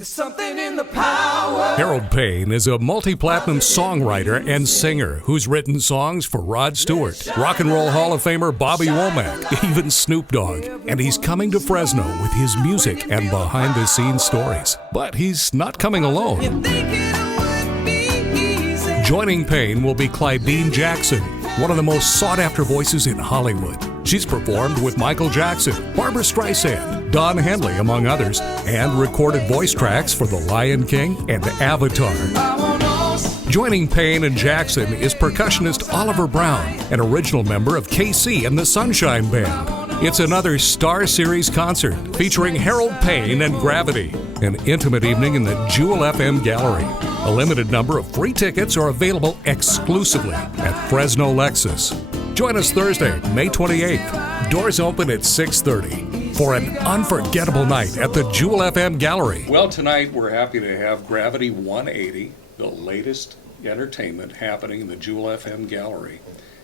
There's something in the power. Harold Payne is a multi-platinum songwriter and singer who's written songs for Rod Stewart, Rock and Roll Hall of Famer Bobby Womack, even Snoop Dogg. And he's coming to Fresno with his music and behind-the-scenes stories. But he's not coming alone. Joining Payne will be Clydene Jackson, one of the most sought-after voices in Hollywood. She's performed with Michael Jackson, Barbra Streisand, Don Henley, among others, and recorded voice tracks for The Lion King and Avatar. Joining Payne and Jackson is percussionist Oliver Brown, an original member of KC and the Sunshine Band. It's another Star Series concert featuring Harold Payne and Gravity, an intimate evening in the Jewel FM Gallery. A limited number of free tickets are available exclusively at Fresno Lexus. Join us Thursday, May 28th. Doors open at 6:30 for an unforgettable night at the Jewel FM Gallery. Well, tonight we're happy to have Gravity 180, the latest entertainment happening in the Jewel FM Gallery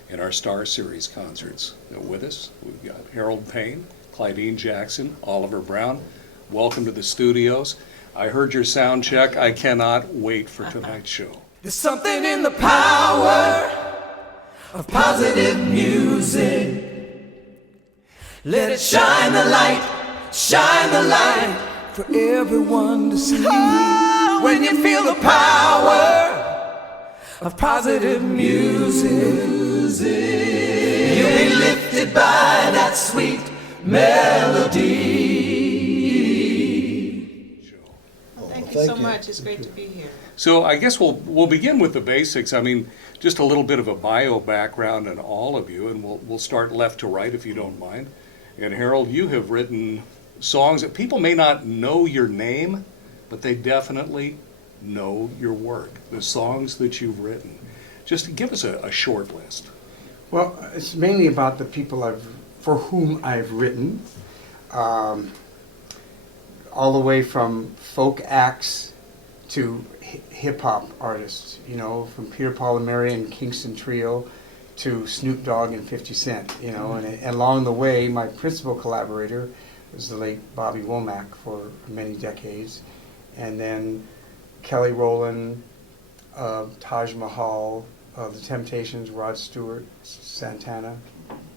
in our Star Series concerts. With us, we've got Harold Payne, Clydene Jackson, Oliver Brown. Welcome to the studios. I heard your sound check. I cannot wait for tonight's show. There's something in the power of positive music. Let it shine the light for everyone to see. When you feel the power of positive music, you'll be lifted by that sweet melody. Thank you so much. It's great to be here. So I guess we'll begin with the basics. I mean, just a little bit of a bio background on all of you, and we'll start left to right if you don't mind. And Harold, you have written songs that people may not know your name, but they definitely know your work, the songs that you've written. Just give us a short list. Well, it's mainly about the people for whom I've written, all the way from folk acts to hip-hop artists, you know, from Peter, Paul, and Mary and Kingston Trio to Snoop Dogg and 50 Cent, you know, and along the way, my principal collaborator was the late Bobby Womack for many decades, and then Kelly Rowland, Taj Mahal, The Temptations, Rod Stewart, Santana.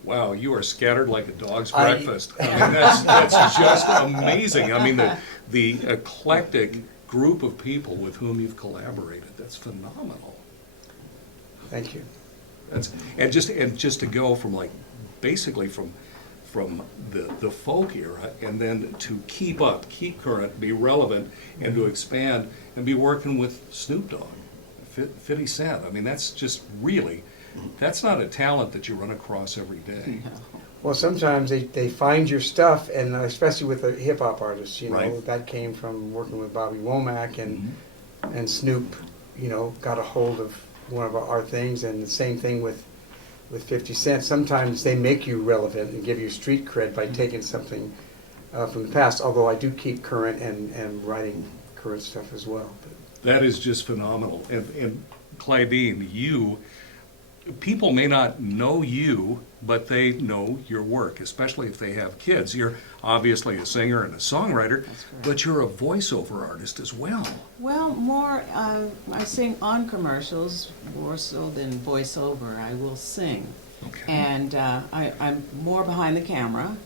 Wow, you are scattered like a dog's breakfast. I mean, that's just amazing. I mean, the eclectic group of people with whom you've collaborated, that's phenomenal. Thank you. And just to go from basically from the folk era, and then to keep current, be relevant, and to expand and be working with Snoop Dogg, 50 Cent. I mean, that's just really, that's not a talent that you run across every day. Well, sometimes they find your stuff, and especially with the hip hop artists, you know, Right. that came from working with Bobby Womack, and Snoop, you know, got a hold of one of our things, and the same thing with 50 Cent. Sometimes they make you relevant and give you street cred by taking something from the past, although I do keep current and writing current stuff as well. That is just phenomenal. And Clydene, people may not know you, but they know your work, especially if they have kids. You're obviously a singer and a songwriter, but you're a voiceover artist as well. Well, more, I sing on commercials, more so than voiceover. I will sing. Okay. And I'm more behind the camera.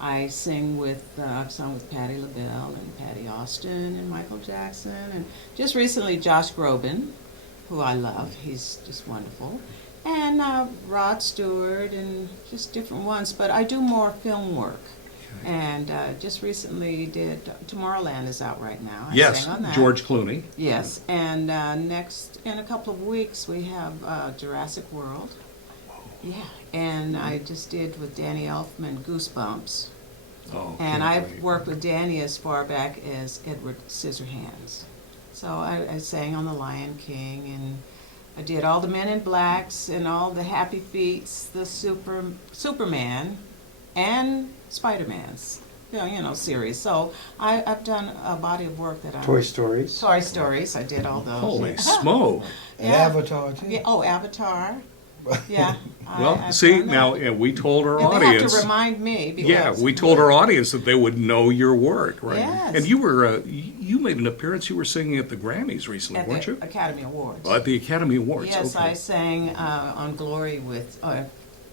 I sing I've sung with Patti LaBelle and Patty Austin and Michael Jackson, and just recently Josh Groban, who I love. He's just wonderful. And Rod Stewart and just different ones, but I do more film work. Okay. And just recently did Tomorrowland is out right now. I Yes, sang on that. George Clooney. Yes, and next in a couple of weeks we have Jurassic World. Yeah, and I just did with Danny Elfman Goosebumps. Oh, And I've worked with Danny as far back as Edward Scissorhands. So I sang on The Lion King, and I did all the Men in Blacks and all the Happy Feets, the Superman, and Spider-Man's, series. So I've done a body of work that Toy Stories. Toy Stories. I did all those. Holy smoke! And Avatar, too. Yeah, Avatar. Yeah. Well, I've see, done that. now, and we told our And they have audience. to remind me. Because Yeah, we told our audience that they would know your work, right? Yes. And you were, you made an appearance, you were singing at the Grammys recently, At weren't the you? Academy Awards. Oh, at the Academy Awards, Yes, okay. I sang on Glory with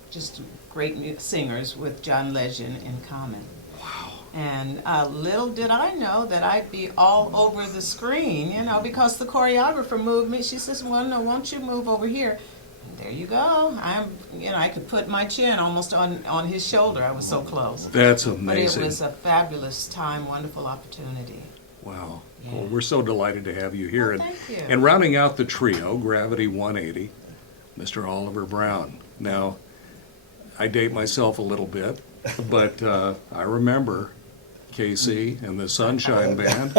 just great singers with John Legend in common. Wow. And little did I know that I'd be all over the screen, you know, because the choreographer moved me. She says, well, no, won't you move over here? And there you go. I could put my chin almost on his shoulder. I was so close. That's But it amazing. was a fabulous time, wonderful opportunity. Wow. Yeah. Well, we're so delighted to have you here. Well, thank you. And rounding out the trio, Gravity 180, Mr. Oliver Brown. Now, I date myself a little bit, but I remember Casey and the Sunshine Band.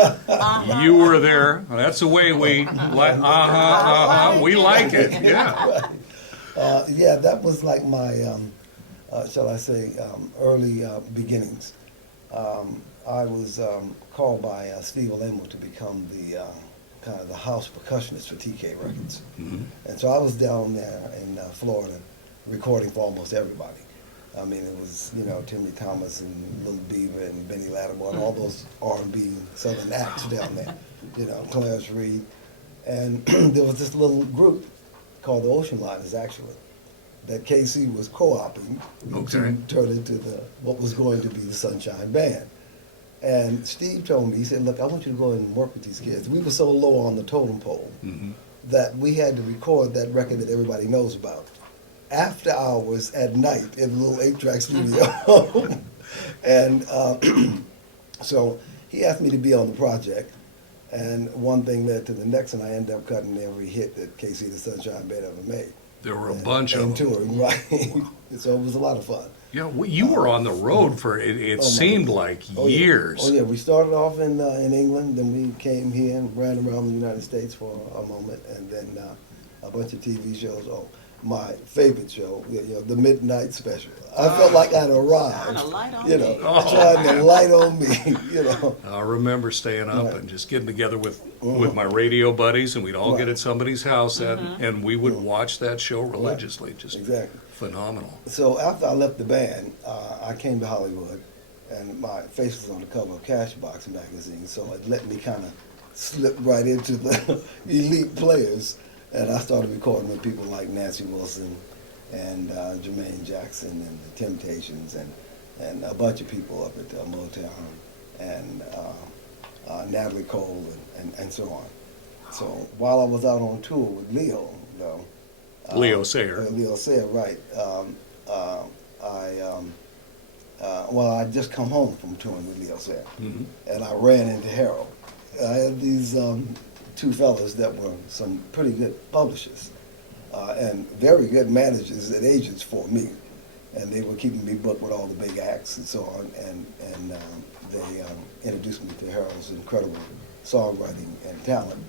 You were there. That's the way we like. We like it. Yeah. Yeah, that was like my, shall I say, early beginnings. I was called by Steve Alemo to become the kind of the house percussionist for TK Records. Mhm. And so I was down there in Florida recording for almost everybody. I mean, it was, Timmy Thomas and Little Beaver and Benny Lattimore and all those R&B Southern acts down there, Clarence Reed. And there was this little group called the Ocean Liners, actually, that KC was co-opting Okay. to turn into what was going to be the Sunshine Band. And Steve told me, he said, look, I want you to go and work with these kids. We were so low on the totem pole Mhm. that we had to record that record that everybody knows about after hours at night in a little 8-track studio. And so he asked me to be on the project. And one thing led to the next, and I ended up cutting every hit that KC the Sunshine Band ever made. There were a bunch of and them. touring, right? So it was a lot of fun. Yeah, you were on the road for, it my seemed goodness. like Oh, yeah. years. Oh yeah, we started off in England, then we came here and ran around the United States for a moment, and then a bunch of TV shows. Oh, my favorite show, the Midnight Special. I felt like I'd arrived. Shine a light on you me. know, Oh. shining a light on me. You know. I remember staying up Right. and just getting together with my radio buddies, and we'd all get Right. at somebody's house, and we would watch that show religiously. Just Exactly. phenomenal. So after I left the band, I came to Hollywood, and my face was on the cover of Cashbox magazine, so it let me kind of slip right into the elite players, and I started recording with people like Nancy Wilson and Jermaine Jackson and the Temptations and a bunch of people up at Motown and Natalie Cole and so on. So while I was out on tour with Leo, though, Leo Sayer. Leo Sayer, right. I just come home from touring with Leo Sayer, Mhm. and I ran into Harold. I had these two fellas that were some pretty good publishers and very good managers and agents for me, and they were keeping me booked with all the big acts and so on, and they introduced me to Harold's incredible songwriting and talent.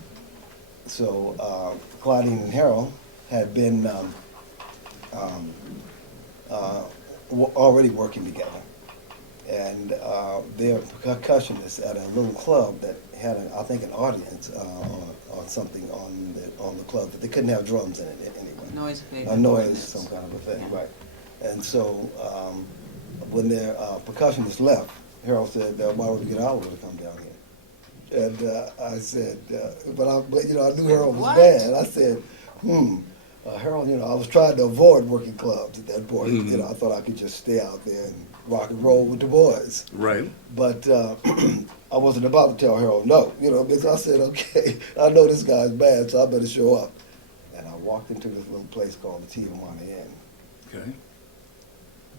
So Clydene and Harold had been already working together, and they're percussionists at a little club that had, I think, an audience or something on the club, but they couldn't have drums in it anyway. Noise abatement A noise, ordinance. some kind of a thing, Yeah. right? And so when their percussionist left, Harold said, "Why would we get Oliver to come down here?" And I said, but I knew Harold was What? bad. I said, Harold, I was trying to avoid working clubs at that point. Mhm. I thought I could just stay out there and rock and roll with the boys. Right. But I wasn't about to tell Harold no, because I said, okay, I know this guy's bad, so I better show up. And I walked into this little place called the Tijuana Inn. Okay.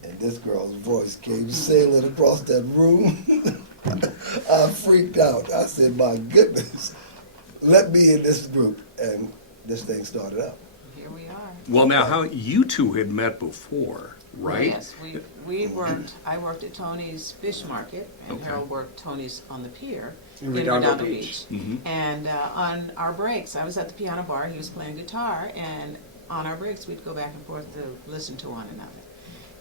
And this girl's voice came sailing across that room. I freaked out. I said, my goodness, let me in this group. And this thing started up. Here we are. Well, now, how you two had met before, right? Yes, we worked. I worked at Tony's Fish Market, and Okay. Harold worked Tony's on the pier In Redondo Beach. Mhm. And on our breaks, I was at the piano bar. He was playing guitar, and on our breaks, we'd go back and forth to listen to one another.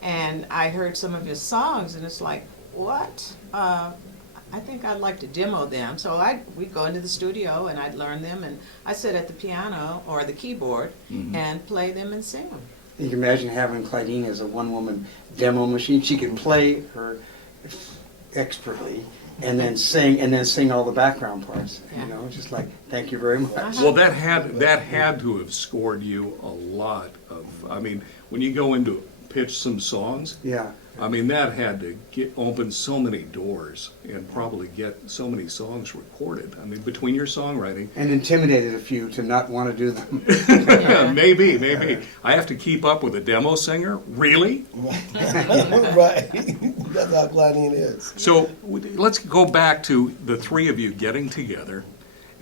And I heard some of his songs, and it's like, what? I think I'd like to demo them. So we'd go into the studio, and I'd learn them, and I'd sit at the piano or the keyboard Mhm. and play them and sing them. You can imagine having Clydene as a one-woman demo machine. She could play her expertly and then sing all the background parts. You know, just like, thank you very much. Well, that had to have scored you a lot of. I mean, when you go into pitch some songs, Yeah. I mean, that had to open so many doors and probably get so many songs recorded. I mean, between your songwriting. And intimidated a few to not want to do them. Maybe. I have to keep up with a demo singer? Really? Right. That's how Clydene is. So let's go back to the three of you getting together,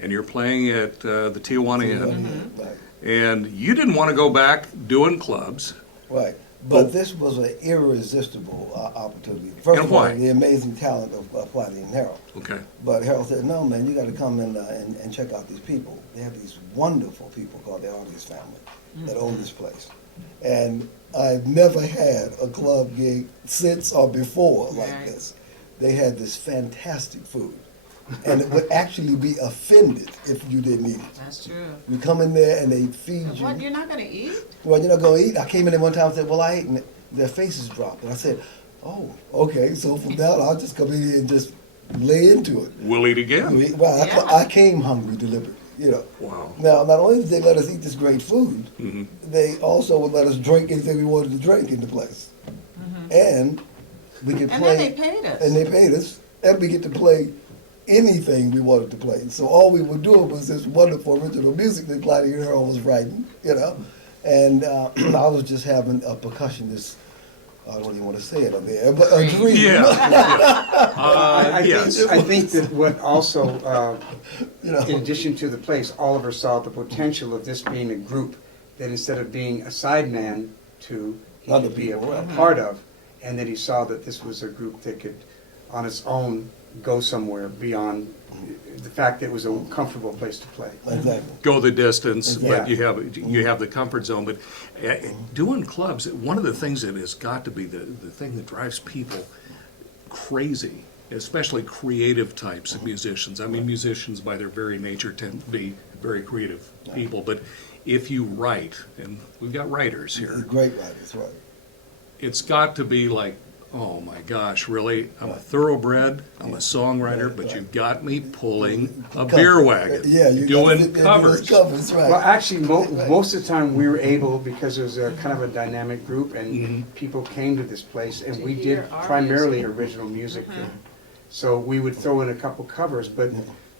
and you're playing at the Tijuana Inn, Right. and you didn't want to go back doing clubs. Right. But this was an irresistible opportunity. First And of all, why? the amazing talent of Clydene and Harold. Okay. But Harold said, no, man, you got to come in and check out these people. They have these wonderful people called the Artist Family that own this place. And I've never had a club gig since or before like Right. this. They had this fantastic food. And it would actually be offended if you didn't eat it. That's true. You come in there and they feed you. What, you're not going to eat? Well, you're not going to eat. I came in there one time and said, well, I ate, and their faces dropped. And I said, oh, okay, so from now on, I'll just come in here and just lay into it. We'll eat again. Well, Yeah. I came hungry deliberately, you know. Wow. Now, not only did they let us eat this great food, Mm-hmm. they also would let us drink anything we wanted to drink in the place. And we could And play. then they paid us. And they paid us, and we get to play anything we wanted to play. So all we were doing was this wonderful original music that Clydene and Harold was writing, you know. And I was just having a percussionist, I don't even want to say it on there, but a dream. Yeah. Yes. I think that what also, You know. in addition to the place, Oliver saw the potential of this being a group that instead of being a sideman to, he Other could be a people, right. part of, and that he saw that this was a group that could, on its own, go somewhere beyond the fact that it was a comfortable place to play. Exactly. Go the distance, but Yeah. you have the comfort zone. But doing clubs, one of the things that has got to be the thing that drives people crazy, especially creative types of musicians. I mean, musicians by their very nature tend to be very creative people. But if you write, and we've got writers here, Great writers, right. it's got to be like, oh my gosh, really? I'm a thoroughbred, I'm a songwriter, but you've got me pulling a beer wagon, Yeah, you doing gotta covers. do covers, right. Well, actually, most of the time we were able, because it was a kind of a dynamic group, and people came to this place, and To we hear did our primarily music. original music there. So we would throw in a couple covers, but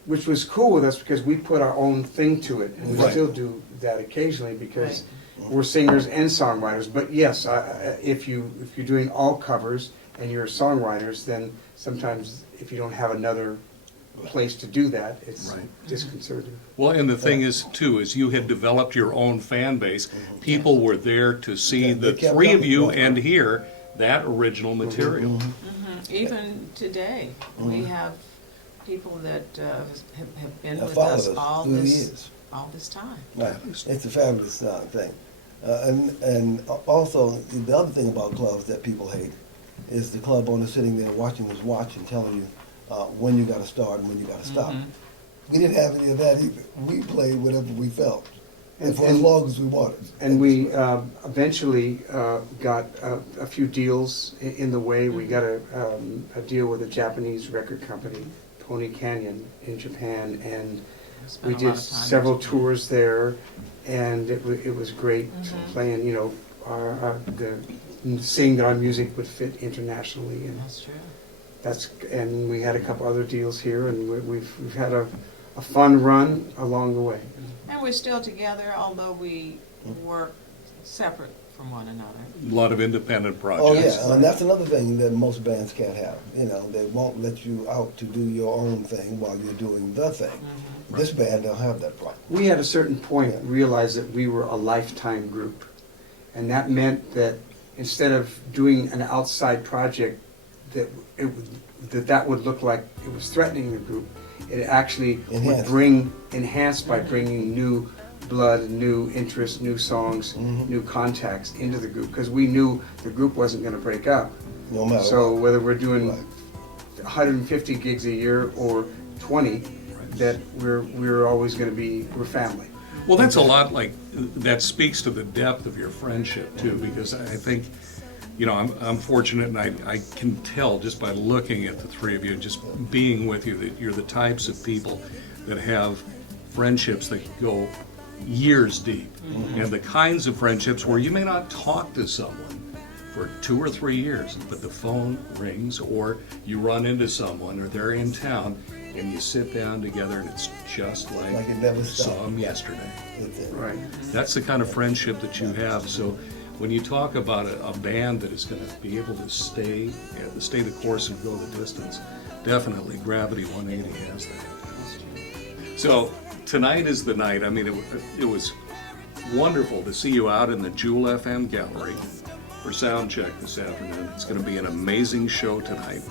which was cool with us because we put our own thing to it, and we Right. still do that occasionally because we're singers and songwriters. But yes, if you're doing all covers and you're songwriters, then sometimes if you don't have another place to do that, it's Right. disconcerting. Well, and the thing is, too, is you had developed your own fan base. People were there to see Yeah, the they kept three of coming, you right. and hear that original material. Even today, we have people that have been Have with followed us us all through the this, years. all this time. Right. It's a fabulous thing. And also, the other thing about clubs that people hate is the club owner sitting there watching his watch and telling you when you got to start and when you got to stop. We didn't have any of that either. We played whatever we felt, and for as long as we wanted. And we eventually got a few deals in the way. We got a deal with a Japanese record company, Pony Canyon, in Japan, and Spent we a lot did of time several in Japan. tours there, and it was great playing, you know, seeing that our music would fit internationally, and That's true. and we had a couple other deals here, and we've had a fun run along the way. And we're still together, although we work separate from one another. A lot of independent Oh projects. yeah, and that's another thing that most bands can't have. You know, they won't let you out to do your own thing while you're doing the thing. This band don't have that problem. We at a certain point realized that we were a lifetime group. And that meant that instead of doing an outside project that would look like it was threatening the group, it actually would Enhanced. enhance by bringing new blood, new interests, new songs, new contacts into the group. Because we knew the group wasn't going to break up. No matter So what. whether we're doing Right. 150 gigs a year or 20, that we're always going to be, we're family. Well, that's a lot like, that speaks to the depth of your friendship too, because I think, you know, I'm fortunate, and I can tell just by looking at the three of you, just being with you, that you're the types of people that have friendships that go years deep, and the kinds of friendships where you may not talk to someone for 2 or 3 years, but the phone rings, or you run into someone, or they're in town, and you sit down together, and it's just like Like it never you stopped. saw them yesterday. That's it. Right. That's the kind of friendship that you have. So when you talk about a band that is going to be able to stay the course and go the distance, definitely Gravity 180 has that. So tonight is the night. I mean, it was wonderful to see you out in the Jewel FM gallery for sound check this afternoon. It's going to be an amazing show tonight.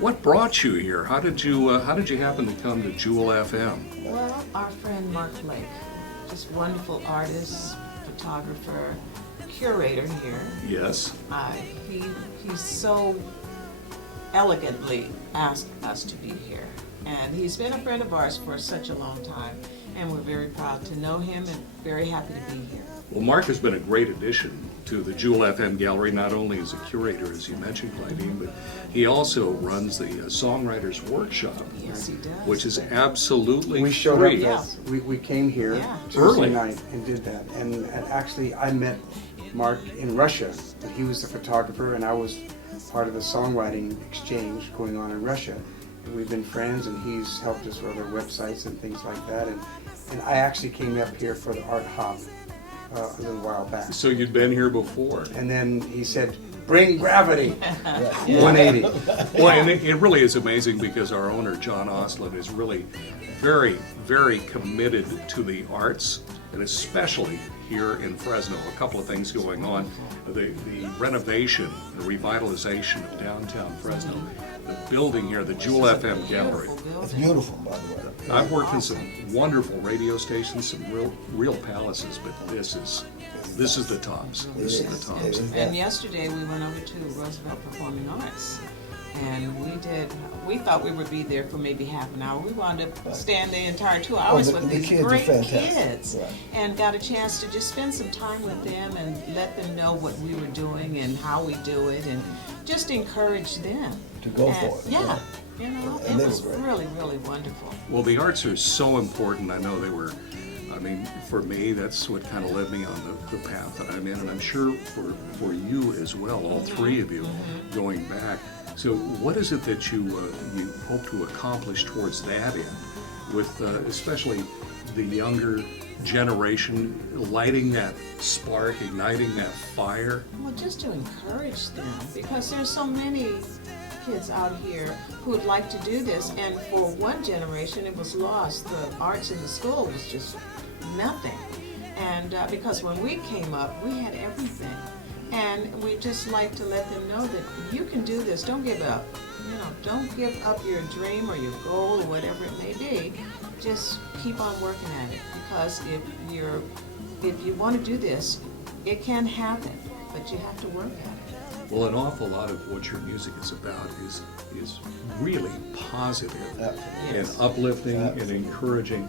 What brought you here? How did you happen to come to Jewel FM? Well, our friend Mark Blake, just wonderful artist, photographer, curator here. Yes. He's so elegantly asked us to be here. And he's been a friend of ours for such a long time. And we're very proud to know him and very happy to be here. Well, Mark has been a great addition to the Jewel FM Gallery, not only as a curator, as you mentioned, Clydene, but he also runs the Songwriters Workshop, Yes, he does. which is absolutely We showed free. up, we came here Yeah. Tuesday Early. night and did that. And actually, I met Mark in Russia. He was the photographer, and I was part of the songwriting exchange going on in Russia. And we've been friends, and he's helped us with our websites and things like that. And I actually came up here for the art hop a little while back. So you'd been here before. And then he said, "Bring Gravity 180." Well, and it really is amazing because our owner, John Oslin, is really very, very committed to the arts, and especially here in Fresno. A couple of things going on. The renovation, the revitalization of downtown Fresno. The building here, the Jewel FM Gallery. Beautiful It's building. beautiful, by the way. I've worked in some wonderful radio stations, some real palaces, but this is the tops. This is the tops. And yesterday we went over to Roosevelt Performing Arts, and we thought we would be there for maybe half an hour. We wound up staying the entire 2 hours with the these kids are great fantastic. kids, Right. and got a chance to just spend some time with them and let them know what we were doing and how we do it, and just encourage them To go And- for it, Yeah, yeah. you know, And it they was were great. really, really wonderful. Well, the arts are so important. I know they were, I mean, for me, that's what kind of led me on the path that I'm in, and I'm sure for you as well, all three of you, going back. So what is it that you hope to accomplish towards that end, with especially the younger generation, lighting that spark, igniting that fire? Well, just to encourage them, because there's so many kids out here who would like to do this, and for one generation it was lost. The arts in the school was just nothing. And because when we came up, we had everything. And we just like to let them know that you can do this. Don't give up. You know, don't give up your dream or your goal or whatever it may be. Just keep on working at it, because if you want to do this, it can happen, but you have to work at it. Well, an awful lot of what your music is about is really positive and Yes. uplifting and encouraging.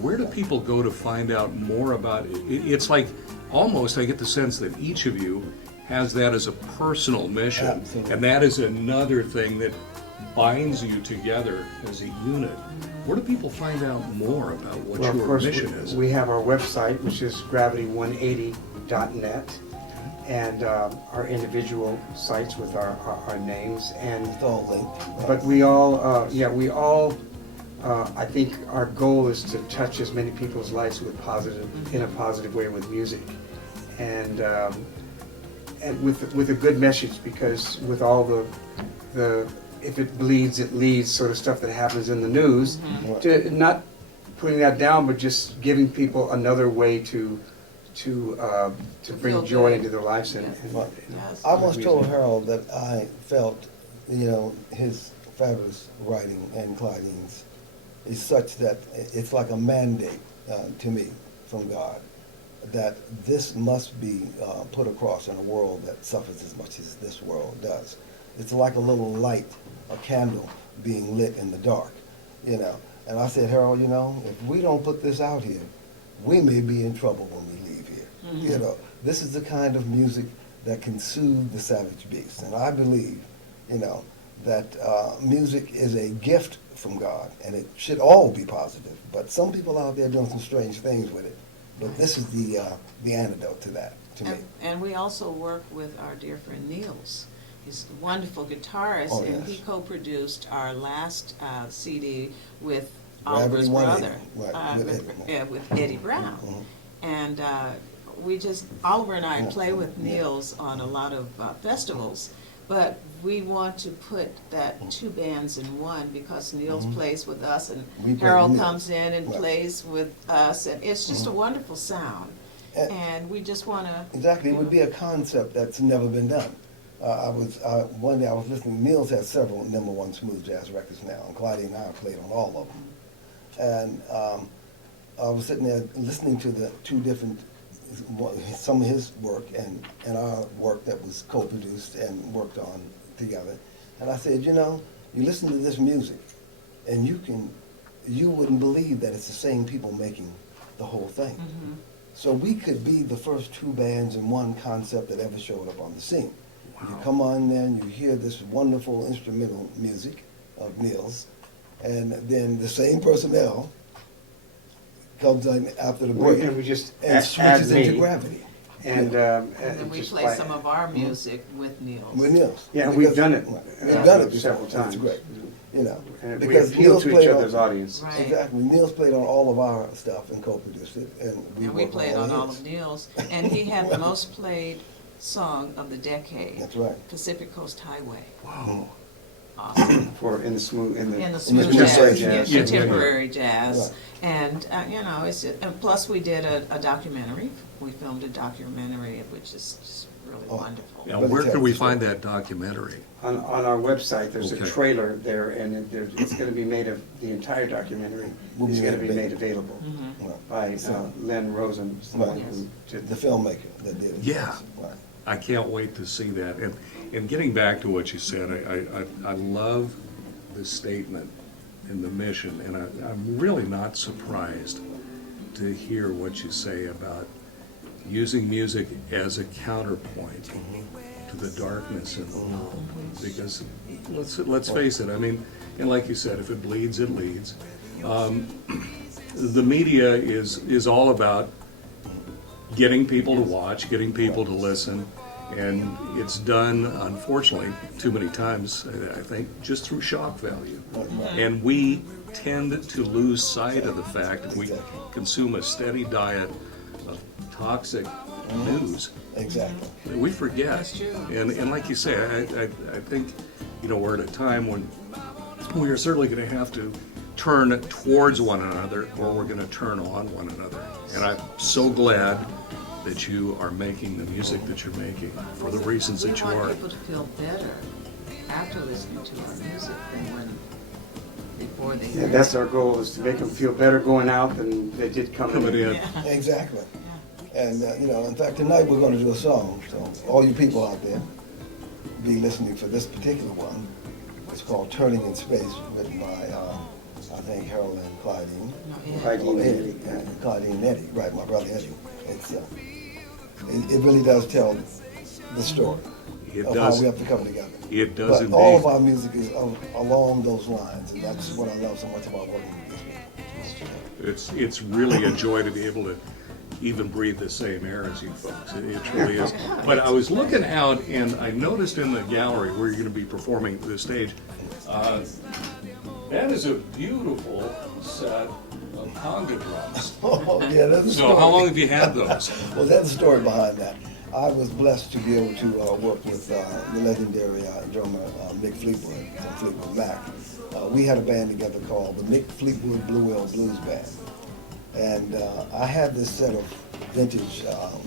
Where do people go to find out more about it? It's like almost I get the sense that each of you has that as a personal mission, Absolutely. and that is another thing that binds you together as a unit. Where do people find out more about what Well, of your course, mission is? we have our website, which is gravity180.net, and our individual sites with our names. And It's all linked. but we all, I think our goal is to touch as many people's lives in a positive way with music, and with a good message, because with all the if it bleeds, it leads sort of stuff that happens in the news, to not putting that down, but just giving people another way to bring feel joy good. into their lives and Yes. I once told Harold that I felt, his fabulous writing and Clydene's is such that it's like a mandate to me from God that this must be put across in a world that suffers as much as this world does. It's like a little light, a candle being lit in the dark, And I said, Harold, if we don't put this out here, we may be in trouble when we leave here. You know, this is the kind of music that can soothe the savage beast. And I believe, you know, that music is a gift from God, and it should all be positive. But some people out there doing some strange things with it. But this is the antidote to that, to me. And we also work with our dear friend Niels. He's a wonderful guitarist, Oh, and yes. he co-produced our last CD with Gravity Oliver's 180, brother, right, with Eddie Brown. And we just, Oliver and I play with Niels on a lot of festivals, but we want to put that two bands in one because Niels plays with us and We play Harold with Niels. comes in and Right. plays with us, and it's just a wonderful sound. And- And we just want to... Exactly, it would be a concept that's never been done. One day I was listening, Niels has several #1 smooth jazz records now, and Clydene and I played on all of them. And I was sitting there listening to the two different, some of his work and our work that was co-produced and worked on together. And I said, you know, you listen to this music, and you wouldn't believe that it's the same people making the whole thing. So we could be the first two bands in one concept that ever showed up on the scene. You come on there and you hear this wonderful instrumental music of Niels, and then the same personnel comes on after the break And we just and add switches into me. Gravity And And then we just play like- some of our music with Niels. with Niels. Yeah, and we've done it. We've done it several before. times. It's great. You know, And we because appeal Niels to each played other's on, audience. Right. exactly. Niels played on all of our stuff and co-produced it, and we And we worked played on all his. of Niels. And he had the most played song of the decade, That's right. Pacific Coast Highway. Wow. Awesome. For in the smooth In the smooth contemporary jazz, jazz. yeah, Yeah, yeah, yeah. contemporary jazz. Right. And, you know, and plus we did a documentary. We filmed a documentary, which is just really Oh. wonderful. Now, Really where tell can we the find story. that documentary? On our website, there's Okay. a trailer there, and it's going to be made of, the entire documentary Will be is going to made be made available Right. by So- Len Rosen, Right. who did The filmmaker that did it. Yeah. Right. I can't wait to see that. And getting back to what you said, I love the statement and the mission, and I'm really not surprised to hear what you say about using music as a counterpoint to the darkness in the world. Because let's face it, I mean, and like you said, if it bleeds, it leads. The media is all about getting people to watch, getting people to listen, and it's done, unfortunately, too many times, I think, just through shock value. And we tend to lose sight of the fact that we consume a steady diet of toxic news. Exactly. We forget. That's true. And like you say, I think, you know, we're at a time when we are certainly going to have to turn towards one another, or we're going to turn on one another. And I'm so glad that you are making the music that you're making for the reasons that you We are. want people to feel better after listening to our music than before they Yeah, hear that's it. our goal, is to make them feel better going out than they did coming in. Yeah. Exactly. And, you know, in fact, tonight we're going to do a song. So all you people out there, be listening for this particular one. It's called Turning in Space, written by, I think, Harold and Clydene. Clydene and Eddie. And Clydene and Eddie, right, my brother Eddie. It's, it really does tell the story It of does. how we have to come together. It does But all of indeed. our music is along those lines, and that's what I love so much about working with these people. It's really a joy to be able to even breathe the same air as you folks. It truly is. But I was looking out, and I noticed in the gallery where you're going to be performing the stage, that is a beautiful set of conga drums. Oh, yeah, that's a So story. how long have you had those? Well, there's a story behind that. I was blessed to be able to work with the legendary drummer Mick Fleetwood from Fleetwood Mac. We had a band together called the Mick Fleetwood Blue Whale Blues Band. And I had this set of vintage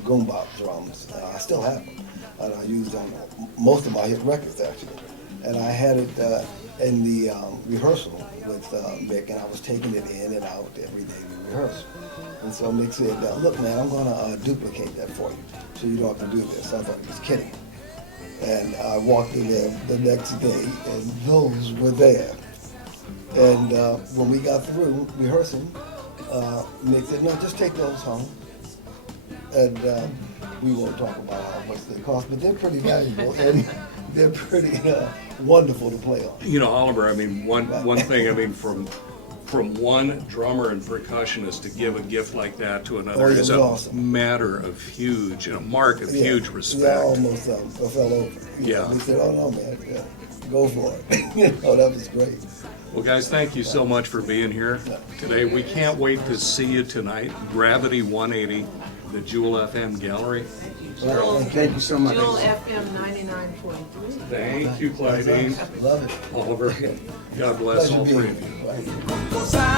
goombop drums. I still have them. And I used on most of my hit records, actually. And I had it in the rehearsal with Mick, and I was taking it in and out every day we rehearsed. And so Mick said, look, man, I'm going to duplicate that for you, so you don't have to do this. I thought he was kidding. And I walked in there the next day, and those were there. And when we got through rehearsing, mix it. No, just take those home. And we won't talk about how much they cost, but they're pretty valuable and they're pretty wonderful to play on. You know, Oliver, I mean, one thing, I mean, from one drummer and percussionist to give a gift like that to another is a awesome. matter of huge, a mark of huge respect. Yeah, I almost fell over. Yeah. They said, "Oh no, man, go for it." You know, that was great. Well, guys, thank you so much for being here today. We can't wait to see you tonight. Gravity 180, the Jewel FM Gallery. Thank you so much. Jewel FM 99.3. Thank you, Clydene. Love it. Oliver, God bless all three of you. Right. Cause I